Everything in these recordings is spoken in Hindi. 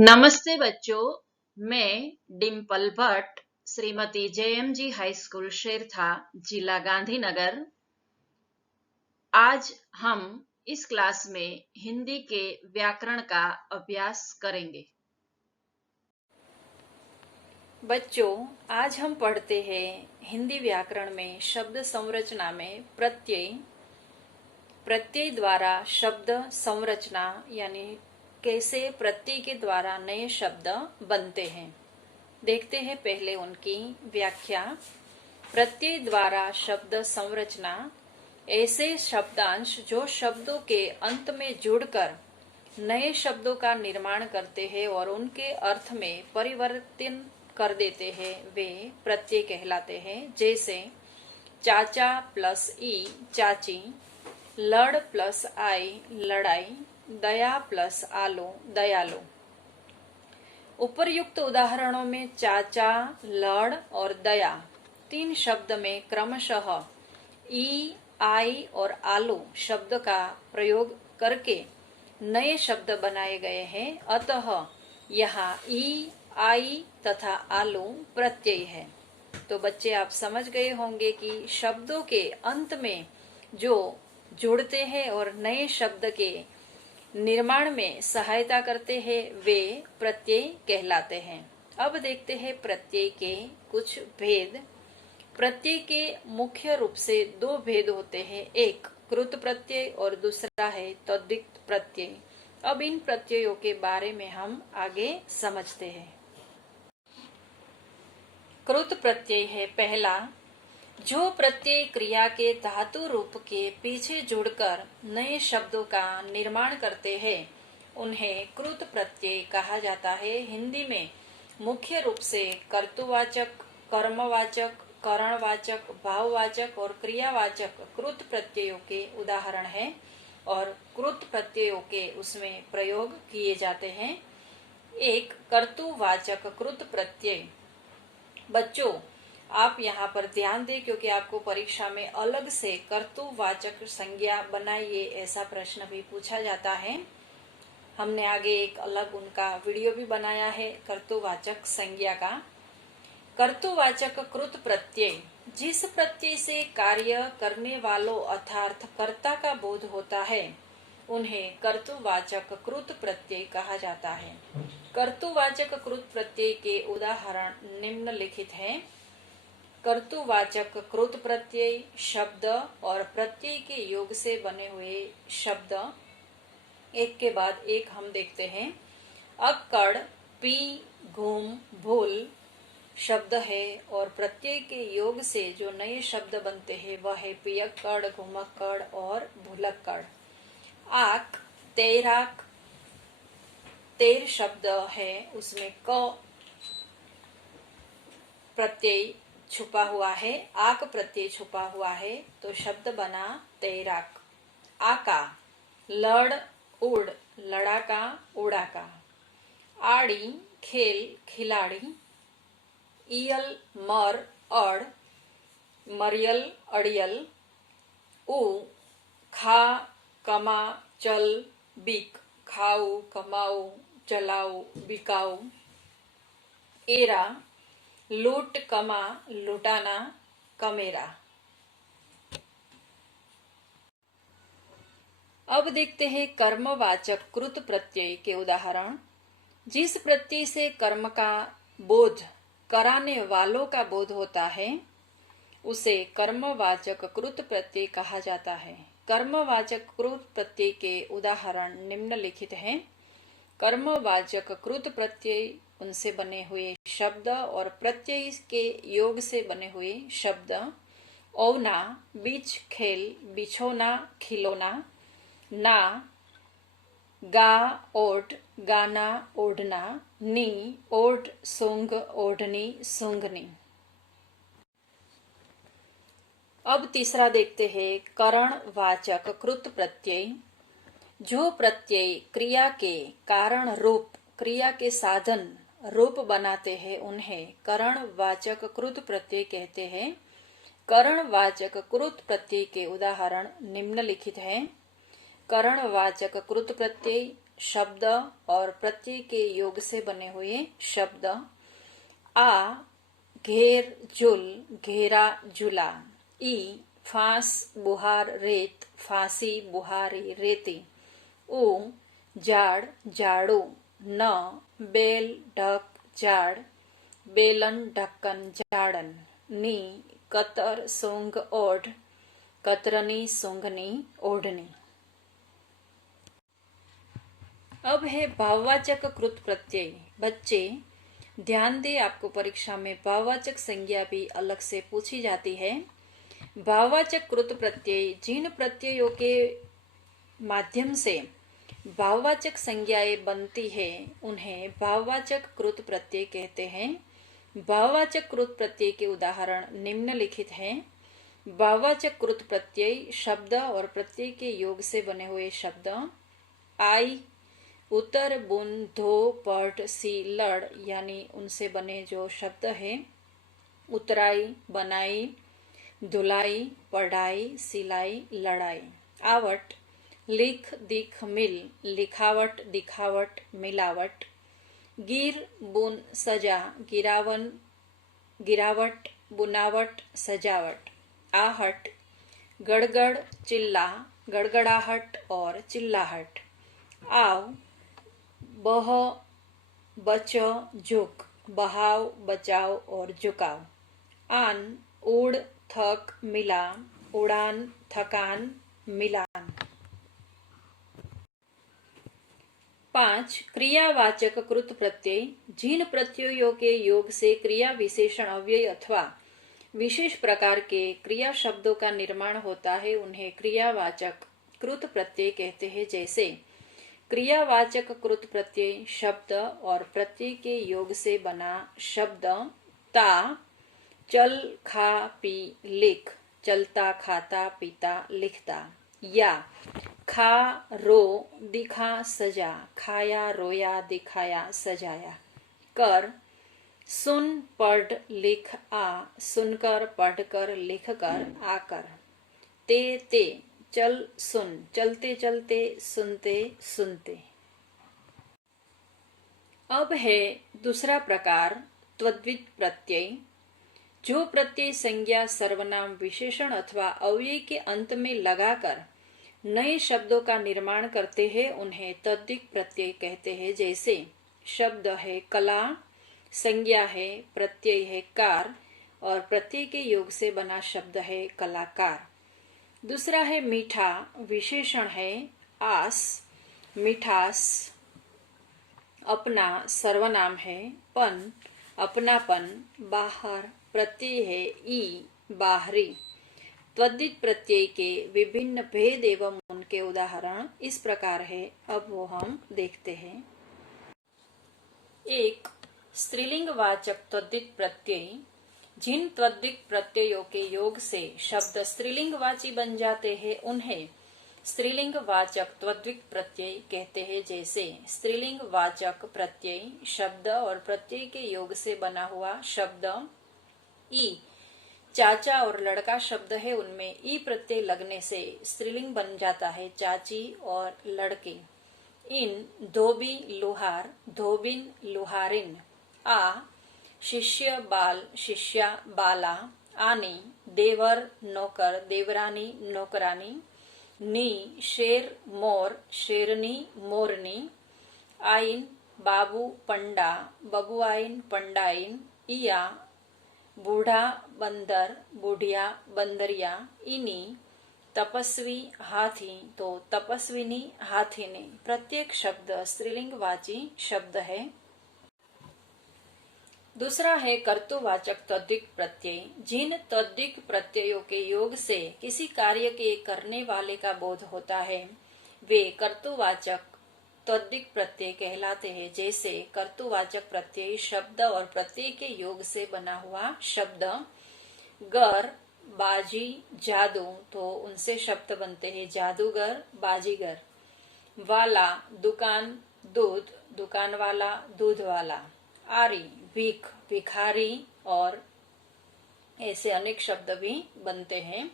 नमस्ते बच्चों, मैं Dimple Bhatt, Shrimati JMG high school Shertha, जिला गांधीनगर। आज हम इस क्लास में हिंदी के व्याकरण का अभ्यास करेंगे। बच्चों, आज हम पढ़ते हैं हिंदी व्याकरण में शब्द संरचना में प्रत्यय। प्रत्यय द्वारा शब्द संरचना यानी कैसे प्रत्यय के द्वारा नए शब्द बनते हैं। देखते हैं पहले उनकी व्याख्या। प्रत्यय द्वारा शब्द संरचना ऐसे शब्दांश जो शब्दों के अंत में जुड़कर नए शब्दों का निर्माण करते हैं और उनके अर्थ में परिवर्तन कर देते हैं, वे प्रत्यय कहलाते हैं। जैसे चाचा प्लस ई चाची, लड़ प्लस आई लड़ाई, दया प्लस आलो दयालु। उपर्युक्त उदाहरणों में चाचा, लड़ और दया तीन शब्द में क्रमशः ई, आई और आलो शब्द का प्रयोग करके नए शब्द बनाए गए हैं। अतः यहाँ ई, आई तथा आलो प्रत्यय है। तो बच्चे, आप समझ गए होंगे कि शब्दों के अंत में जो जुड़ते हैं और नए शब्द के निर्माण में सहायता करते हैं, वे प्रत्यय कहलाते हैं। अब देखते हैं प्रत्यय के कुछ भेद। प्रत्यय के मुख्य रूप से दो भेद होते हैं, एक कृत प्रत्यय और दूसरा है तद्धित प्रत्यय। अब इन प्रत्ययों के बारे में हम आगे समझते हैं। कृत प्रत्यय है पहला, जो प्रत्यय क्रिया के धातु रूप के पीछे जुड़कर नए शब्दों का निर्माण करते हैं, उन्हें कृत प्रत्यय कहा जाता है। हिंदी में मुख्य रूप से कर्तुवाचक, कर्मवाचक, करणवाचक, भाववाचक और क्रियावाचक कृत प्रत्ययों के उदाहरण हैं और कृत प्रत्ययों के उसमें प्रयोग किए जाते हैं। एक कर्तुवाचक कृत प्रत्यय। बच्चों, आप यहाँ पर ध्यान दें क्योंकि आपको परीक्षा में अलग से कर्तुवाचक संज्ञा बनाइए ऐसा प्रश्न भी पूछा जाता है। हमने आगे एक अलग उनका वीडियो भी बनाया है कर्तुवाचक संज्ञा का। कर्तुवाचक कृत प्रत्यय, जिस प्रत्यय से कार्य करने वालों अर्थात कर्ता का बोध होता है, उन्हें कर्तुवाचक कृत प्रत्यय कहा जाता है। कर्तुवाचक कृत प्रत्यय के उदाहरण निम्नलिखित हैं। कर्तुवाचक कृत प्रत्यय शब्द और प्रत्यय के योग से बने हुए शब्द, एक के बाद एक हम देखते हैं। अक्कड़, पी, घूम, भूल शब्द है और प्रत्यय के योग से जो नए शब्द बनते हैं वह है पियक्कड़, घुमक्कड़ और भूलक्कड़। आक, तैराक, तैर शब्द है, उसमें क प्रत्यय छुपा हुआ है, आक प्रत्यय छुपा हुआ है, तो शब्द बना तैराक। आका, लड़, उड़, लड़ाका, उड़ाका। आड़ी, खेल, खिलाड़ी। इयल, मर, अड़, मरियल, अड़ियल। उ, खा, कमा, चल, बिक, खाऊ, कमाऊ, चलाऊ, बिकाऊ। एरा, लूट, कमा, लुटाना, कमेरा। अब देखते हैं कर्मवाचक कृत प्रत्यय के उदाहरण। जिस प्रत्यय से कर्म का बोध कराने वालों का बोध होता है, उसे कर्मवाचक कृत प्रत्यय कहा जाता है। कर्मवाचक कृत प्रत्यय के उदाहरण निम्नलिखित हैं। कर्मवाचक कृत प्रत्यय उनसे बने हुए शब्द और प्रत्यय के योग से बने हुए शब्द। औना, बीच, खेल, बिछोना, खिलौना। ना, गा, ओट, गाना, ओढ़ना। नी, ओढ़, सूंघ, ओढ़नी, सूंघनी। अब तीसरा देखते हैं करणवाचक कृत प्रत्यय। जो प्रत्यय क्रिया के कारण रूप, क्रिया के साधन रूप बनाते हैं, उन्हें करणवाचक कृत प्रत्यय कहते हैं। करणवाचक कृत प्रत्यय के उदाहरण निम्नलिखित हैं। करणवाचक कृत प्रत्यय शब्द और प्रत्यय के योग से बने हुए शब्द। आ घेर जुल घेरा जुला। ई फांस बुहार रेत फांसी बुहारी रेती। उ जाड़ जाड़ू। न बेल ढक जाड़ बेलन ढक्कन जाड़न। नी कतर सूंघ ओढ़ कतरनी सूंघनी ओढ़नी। अब है भाववाचक कृत प्रत्यय। बच्चे ध्यान दे, आपको परीक्षा में भाववाचक संज्ञा भी अलग से पूछी जाती है। भाववाचक कृत प्रत्यय जिन प्रत्ययों के माध्यम से भाववाचक संज्ञाएं बनती है उन्हें भाववाचक कृत प्रत्यय कहते हैं। भाववाचक कृत प्रत्यय के उदाहरण निम्नलिखित हैं। भाववाचक कृत प्रत्यय शब्द और प्रत्यय के योग से बने हुए शब्द। आई उतर बुन धो पढ़ सी लड़ यानी उनसे बने जो शब्द है। उतराई बनाई धुलाई पढ़ाई सिलाई लड़ाई। आवट लिख दिख मिल लिखावट दिखावट मिलावट। गिर बुन सजा गिरावन गिरावट बुनावट सजावट। आहट गड़गड़ चिल्ला गड़गड़ाहट और चिल्लाहट। आव बह बच झुक बहाव बचाव और झुकाव। आन उड़ थक मिला उड़ान थकान मिलान। 5 क्रियावाचक कृत प्रत्यय जिन प्रत्ययों के योग से क्रिया विशेषण अव्यय अथवा विशेष प्रकार के क्रिया शब्दों का निर्माण होता है उन्हें क्रियावाचक कृत प्रत्यय कहते हैं। जैसे क्रियावाचक कृत प्रत्यय शब्द और प्रत्यय के योग से बना शब्द। ता चल खा पी लिख चलता खाता पीता लिखता। या खा रो दिखा सजा खाया रोया दिखाया सजाया। कर सुन पढ़ लिख आ सुनकर पढ़कर लिखकर आकर। ते चल सुन चलते चलते सुनते सुनते। अब है दूसरा प्रकार त्वद्वित प्रत्यय। जो प्रत्यय संज्ञा सर्वनाम विशेषण अथवा अव्यय के अंत में लगाकर नए शब्दों का निर्माण करते हैं उन्हें तद्वित प्रत्यय कहते हैं। जैसे शब्द है कला संज्ञा है प्रत्यय है कार और प्रत्यय के योग से बना शब्द है कलाकार। दूसरा है मीठा विशेषण है आस मिठास। अपना सर्वनाम है पन अपनापन। बाहर प्रत्यय है ई बाहरी। त्वद्वित प्रत्यय के विभिन्न भेद एवं उनके उदाहरण इस प्रकार है। अब वो हम देखते हैं। 1 स्त्रीलिंग वाचक त्वद्वित प्रत्यय जिन त्वद्वित प्रत्ययों के योग से शब्द स्त्रीलिंग वाची बन जाते हैं उन्हें स्त्रीलिंग वाचक त्वद्वित प्रत्यय कहते हैं। जैसे स्त्रीलिंग वाचक प्रत्यय शब्द और प्रत्यय के योग से बना हुआ शब्द। ई चाचा और लड़का शब्द है उनमें ई प्रत्यय लगने से स्त्रीलिंग बन जाता है चाची और लड़की। इन धोबी लुहार धोबिन लुहारिन। आ शिष्य बाल शिष्या बाला। आनी देवर नौकर देवरानी नौकरानी। नी शेर मोर शेरनी मोरनी। आइन बाबू पंडा बबुआइन पंडाइन। इया बूढ़ा बंदर बुढ़िया बंदरिया। इनी तपस्वी हाथी तो तपस्विनी हाथीनी। प्रत्येक शब्द स्त्रीलिंग वाची शब्द है। दूसरा है कर्तुवाचक तद्वित प्रत्यय जिन तद्वित प्रत्ययों के योग से किसी कार्य के करने वाले का बोध होता है वे कर्तुवाचक तद्वित प्रत्यय कहलाते हैं। जैसे कर्तुवाचक प्रत्यय शब्द और प्रत्यय के योग से बना हुआ शब्द। गर बाजी जादू तो उनसे शब्द बनते हैं जादूगर बाजीगर। वाला दुकान दूध दुकान वाला दूध वाला। आरी भीख भिखारी और ऐसे अनेक शब्द भी बनते हैं।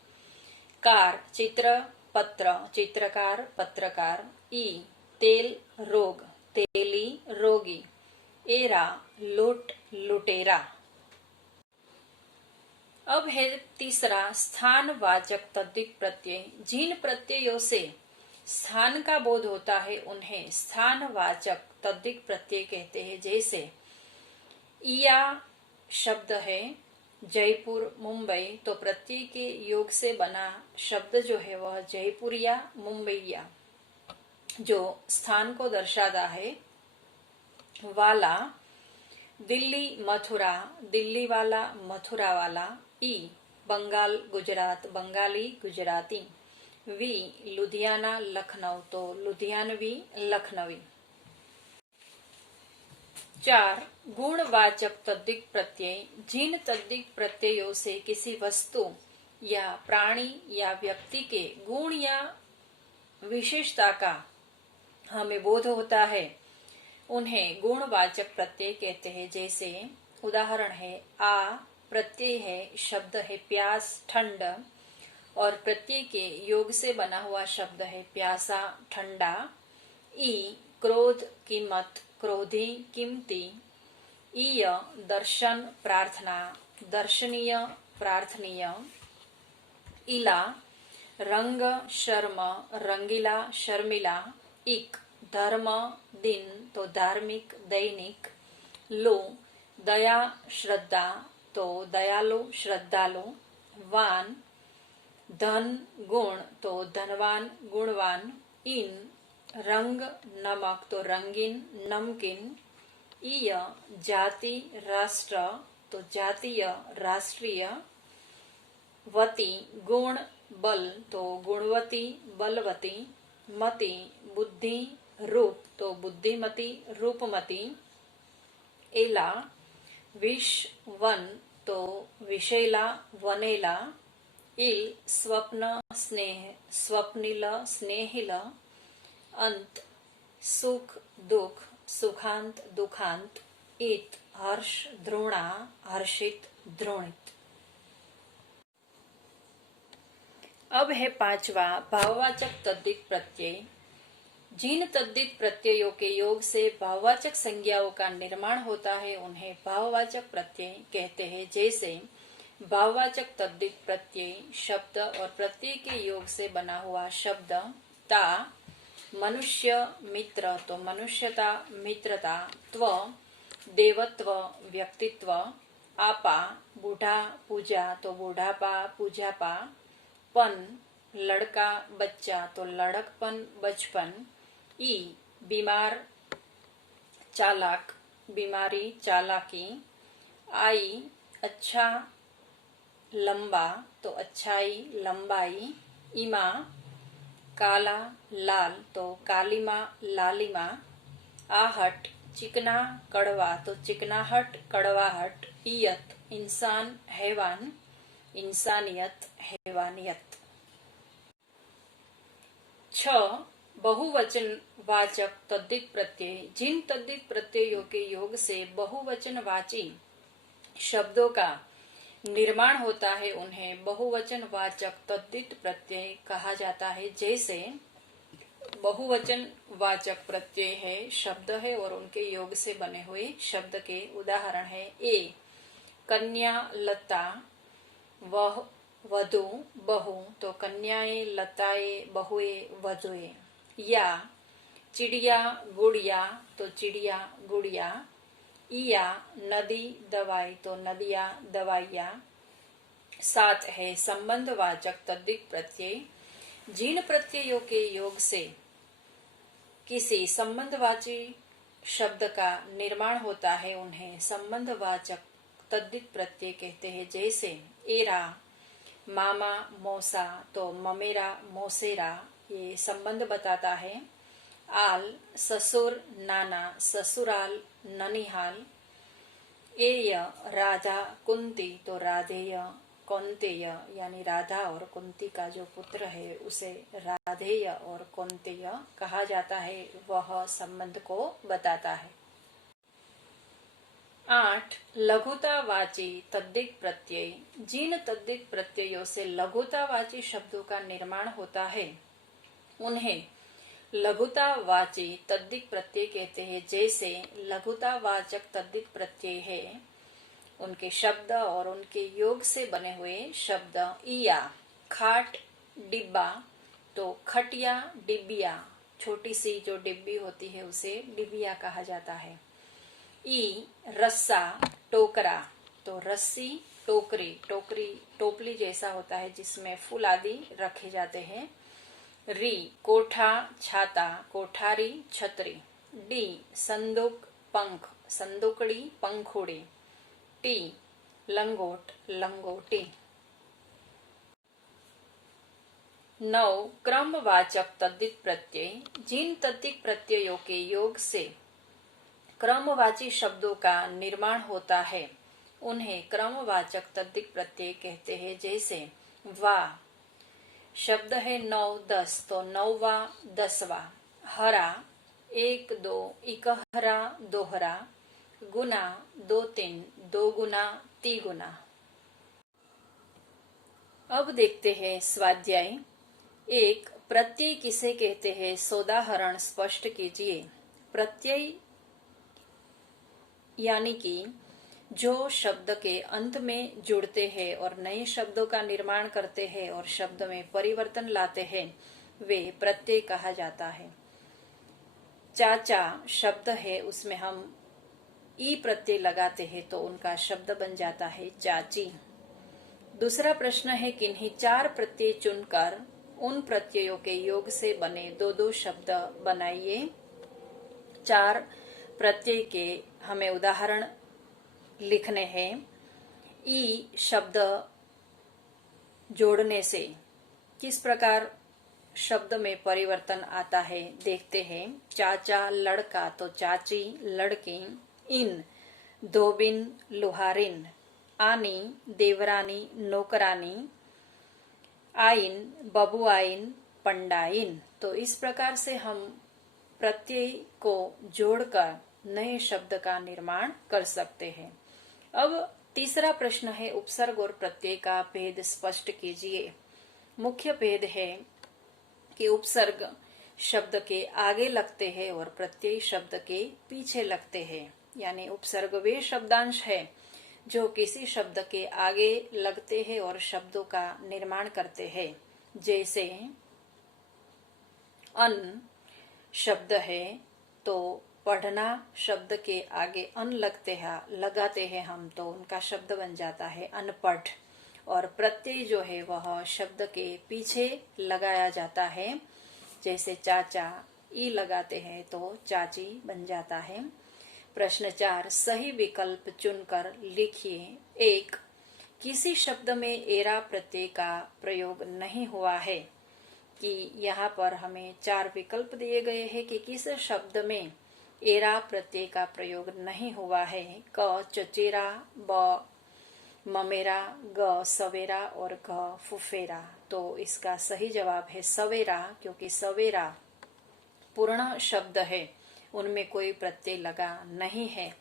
कार चित्र पत्र चित्रकार पत्रकार। ई तेल रोग, तेली रोगी। एरा लूट लुटेरा। अब है तीसरा स्थानवाचक तद्धित प्रत्यय। जिन प्रत्ययों से स्थान का बोध होता है उन्हें स्थानवाचक तद्धित प्रत्यय कहते हैं। जैसे इया शब्द है जयपुर मुंबई, तो प्रत्यय के योग से बना शब्द जो है वह जयपुरिया मुंबईया, जो स्थान को दर्शाता है। वाला दिल्ली मथुरा, दिल्ली वाला मथुरा वाला। ई बंगाल गुजरात, बंगाली गुजराती। वी लुधियाना लखनऊ, तो लुधियानवी लखनवी। 4 गुणवाचक तद्धित प्रत्यय। जिन तद्धित प्रत्ययों से किसी वस्तु या प्राणी या व्यक्ति के गुण या विशेषता का हमें बोध होता है उन्हें गुणवाचक प्रत्यय कहते हैं। जैसे उदाहरण है आ प्रत्यय है, शब्द है प्यास ठंड, और प्रत्यय के योग से बना हुआ शब्द है प्यासा ठंडा। ई क्रोध कीमत, क्रोधी कीमती। ईय दर्शन प्रार्थना, दर्शनीय प्रार्थनीय। इला रंग शर्म, रंगीला शर्मिला। इक धर्म दिन, तो धार्मिक दैनिक। लो दया श्रद्धा, तो दयालु श्रद्धालु। वान धन गुण, तो धनवान गुणवान। इन रंग नमक, तो रंगीन नमकीन। ईय जाति राष्ट्र, तो जातीय राष्ट्रीय। वती गुण बल, तो गुणवती बलवती। मति बुद्धि रूप, तो बुद्धिमती रूपमती। एला विष वन, तो विषैला वनेला। इल स्वप्न स्नेह, स्वप्निल स्नेहिल। अंत सुख दुख, सुखांत दुखांत। इत हर्ष द्रोणा, हर्षित द्रोणित। अब है 5वां भाववाचक तद्धित प्रत्यय। जिन तद्धित प्रत्ययों के योग से भाववाचक संज्ञाओं का निर्माण होता है उन्हें भाववाचक प्रत्यय कहते हैं। जैसे भाववाचक तद्धित प्रत्यय शब्द और प्रत्यय के योग से बना हुआ शब्द ता मनुष्य मित्र, तो मनुष्यता मित्रता। त्व देवत्व व्यक्तित्व। आपा बूढ़ा पूजा, तो बूढ़ापा पूजापा। पन लड़का बच्चा, तो लड़कपन बचपन। ई बीमार चालाक, बीमारी चालाकी। आई अच्छा लंबा, तो अच्छाई लंबाई। इमा काला लाल, तो कालीमा लालिमा। आहट चिकना कड़वा, तो चिकनाहट कड़वाहट। इयत इंसान हैवान, इंसानियत हैवानियत। 6 बहुवचन वाचक तद्धित प्रत्यय। जिन तद्धित प्रत्ययों के योग से बहुवचनवाची शब्दों का निर्माण होता है उन्हें बहुवचन वाचक तद्धित प्रत्यय कहा जाता है। जैसे बहुवचन वाचक प्रत्यय है, शब्द है और उनके योग से बने हुए शब्द के उदाहरण है। ए कन्या लता, वह वधु बहु, तो कन्याएं लताएं बहुए वधुए। या चिड़िया गुड़िया, तो चिड़िया गुड़िया। इया नदी दवाई, तो नदिया दवाइया। 7 है संबंधवाचक तद्धित प्रत्यय। जिन प्रत्ययों के योग से किसी संबंधवाची शब्द का निर्माण होता है उन्हें संबंधवाचक तद्धित प्रत्यय कहते हैं। जैसे एरा मामा मौसा, तो ममेरा मौसेरा, ये संबंध बताता है। आल ससुर नाना, ससुराल ननिहाल। एय राधा कुंती, तो राधेय कौंतेय, यानी राधा और कुंती का जो पुत्र है उसे राधेय और कौंतेय कहा जाता है, वह संबंध को बताता है। 8 लघुतावाची तद्धित प्रत्यय। जिन तद्धित प्रत्ययों से लघुतावाची शब्दों का निर्माण होता है उन्हें लघुतावाची तद्धित प्रत्यय कहते हैं। जैसे लघुतावाचक तद्धित प्रत्यय है, उनके शब्द और उनके योग से बने हुए शब्द इया, खाट, डिब्बा, तो खटिया, डिब्बिया, छोटी सी जो डिब्बी होती है उसे डिबिया कहा जाता है। ई, रस्सा, टोकरा, तो रस्सी, टोकरी, टोकरी टोपली जैसा होता है जिसमें फूल आदि रखे जाते हैं। री, कोठा, छाता, कोठारी, छतरी। डी, संदूक, पंख, संदूकड़ी, पंखुड़ी। टी, लंगोट, लंगोटी। 9. क्रमवाचक तद्धित प्रत्यय। जिन तद्धित प्रत्ययों के योग से क्रमवाची शब्दों का निर्माण होता है उन्हें क्रमवाचक तद्धित प्रत्यय कहते हैं। जैसे वा, शब्द है 9, 10, तो नौवा, दसवा। हरा, 1, 2, इकहरा, दोहरा। गुना, 2, 3, दो गुना, तिगुना। अब देखते हैं स्वाध्याय 1. प्रत्यय किसे कहते हैं, सोदाहरण स्पष्ट कीजिए। प्रत्यय यानी कि जो शब्द के अंत में जुड़ते हैं और नए शब्दों का निर्माण करते हैं और शब्द में परिवर्तन लाते हैं, वे प्रत्यय कहा जाता है। चाचा शब्द है, उसमें हम ई प्रत्यय लगाते हैं तो उनका शब्द बन जाता है चाची। दूसरा प्रश्न है, किन्हीं 4 प्रत्यय चुनकर उन प्रत्ययों के योग से बने 2-2 शब्द बनाइए। 4 प्रत्यय के हमें उदाहरण लिखने हैं। ई शब्द जोड़ने से किस प्रकार शब्द में परिवर्तन आता है देखते हैं। चाचा, लड़का, तो चाची, लड़की। इन, धोबिन, लुहारिन। आनी, देवरानी, नौकरानी। आइन, बबुआइन, पंडाइन। तो इस प्रकार से हम प्रत्यय को जोड़कर नए शब्द का निर्माण कर सकते हैं। अब तीसरा प्रश्न है, उपसर्ग और प्रत्यय का भेद स्पष्ट कीजिए। मुख्य भेद है कि उपसर्ग शब्द के आगे लगते हैं और प्रत्यय शब्द के पीछे लगते हैं। यानी उपसर्ग वे शब्दांश है जो किसी शब्द के आगे लगते हैं और शब्दों का निर्माण करते हैं। जैसे अन शब्द है तो पढ़ना शब्द के आगे अन लगाते हैं हम, तो उनका शब्द बन जाता है अनपढ़। और प्रत्यय जो है वह शब्द के पीछे लगाया जाता है। जैसे चाचा, ई लगाते हैं तो चाची बन जाता है। प्रश्न 4, सही विकल्प चुनकर लिखिए। 1. किसी शब्द में एरा प्रत्यय का प्रयोग नहीं हुआ है। कि यहाँ पर हमें 4 विकल्प दिए गए हैं कि किस शब्द में एरा प्रत्यय का प्रयोग नहीं हुआ है। क, चचेरा, ब, ममेरा, ग, सवेरा और घ, फुफेरा। तो इसका सही जवाब है सवेरा, क्योंकि सवेरा पूर्ण शब्द है, उनमें कोई प्रत्यय लगा नहीं है।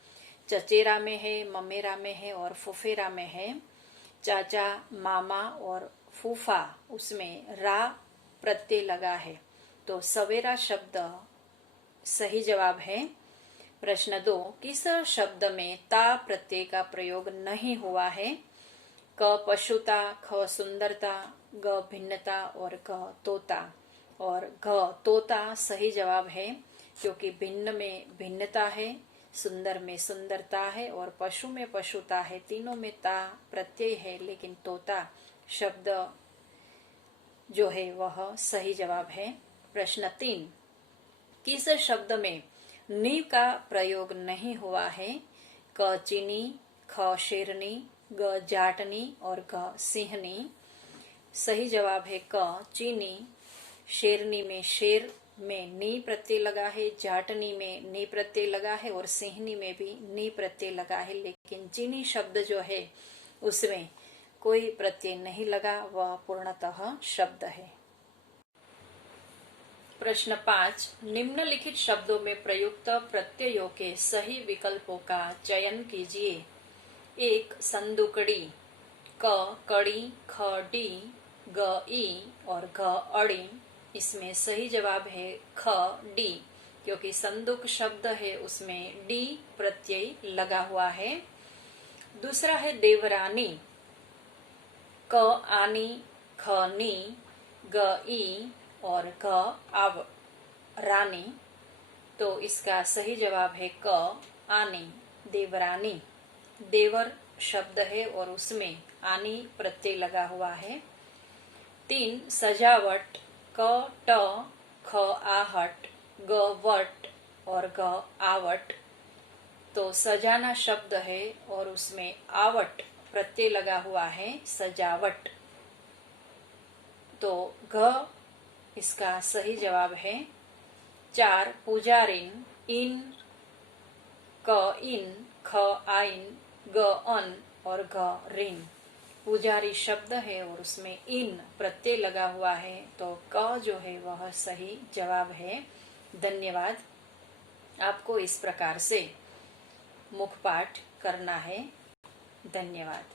चचेरा में है, ममेरा में है और फुफेरा में है। चाचा, मामा और फूफा, उसमें रा प्रत्यय लगा है, तो सवेरा शब्द सही जवाब है। प्रश्न 2, किस शब्द में ता प्रत्यय का प्रयोग नहीं हुआ है। क, पशुता, ख, सुंदरता, ग, भिन्नता और घ, तोता। और घ, तोता सही जवाब है, क्योंकि भिन्न में भिन्नता है, सुंदर में सुंदरता है और पशु में पशुता है। तीनों में ता प्रत्यय है, लेकिन तोता शब्द जो है वह सही जवाब है। प्रश्न 3, किस शब्द में नी का प्रयोग नहीं हुआ है। क, चीनी, ख, शेरनी, ग, जाटनी और घ, सिंहनी। सही जवाब है क, चीनी। शेरनी में शेर में नी प्रत्यय लगा है, जाटनी में नी प्रत्यय लगा है और सिंहनी में भी नी प्रत्यय लगा है, लेकिन चीनी शब्द जो है उसमें कोई प्रत्यय नहीं लगा, वह पूर्णतः शब्द है। प्रश्न 5, निम्नलिखित शब्दों में प्रयुक्त प्रत्ययों के सही विकल्पों का चयन कीजिए। 1, संदूकड़ी। क, कड़ी, ख, डी, ग, ई और घ, अड़ी। इसमें सही जवाब है ख डी, क्योंकि संदूक शब्द है उसमें डी प्रत्यय लगा हुआ है। दूसरा है देवरानी, क आनी, ख नी, ग ई और घ आव रानी। तो इसका सही जवाब है क आनी, देवरानी। देवर शब्द है और उसमें आनी प्रत्यय लगा हुआ है। 3 सजावट, क ट ख आहट, ग वट और ग आवट। तो सजाना शब्द है और उसमें आवट प्रत्यय लगा हुआ है, सजावट। तो घ इसका सही जवाब है। 4 पुजारिन, इन, क इन, ख आइन, ग अन और घ रिन। पुजारी शब्द है और उसमें इन प्रत्यय लगा हुआ है, तो क जो है वह सही जवाब है। धन्यवाद। आपको इस प्रकार से मुखपाठ करना है। धन्यवाद।